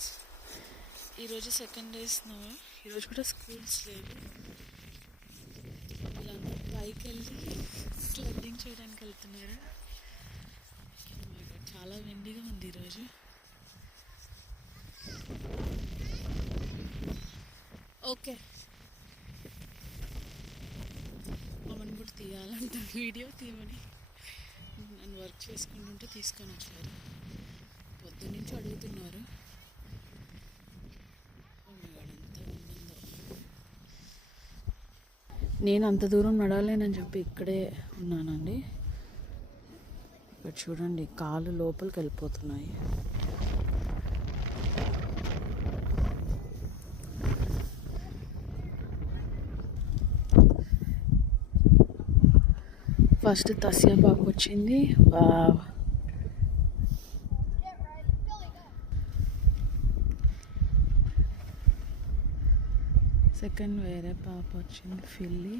Friends, ఈరోజు second day snow. ఈరోజు కూడా స్కూల్స్ లేవు. వీళ్ళందరూ పైకి వెళ్ళి స్లెడ్డింగ్ చేయడానికి వెళ్తున్నారు. చాలా విండిగా ఉంది ఈరోజు. ఓకే, మమ్మల్ని కూడా తీయాలంట, వీడియో తీయమని నన్ను వర్క్ చేసుకుంటుంటే తీసుకొని వచ్చారు. పొద్దున్నుంచి అడుగుతున్నారు. నేను అంత దూరం నడవలేనని చెప్పి ఇక్కడే ఉన్నానండి. ఇక్కడ చూడండి, కాళ్ళు లోపలికి వెళ్ళిపోతున్నాయి. ఫస్ట్ తస్యా బాబు వచ్చింది. సెకండ్ వేరే పాప వచ్చింది, ఫిల్లి.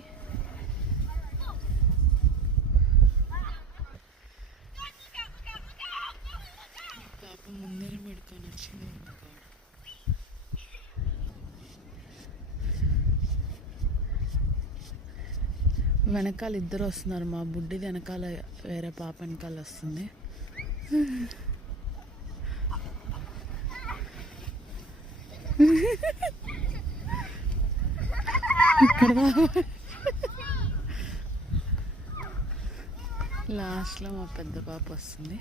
పాప ముందర పడుకొని వచ్చింది. వెనకాల ఇద్దరు వస్తున్నారు. మా బుడ్డిది వెనకాల వేరే పాప వెనకాల వస్తుంది. ఇక్కడ లాస్ట్లో మా పెద్ద పాప వస్తుంది.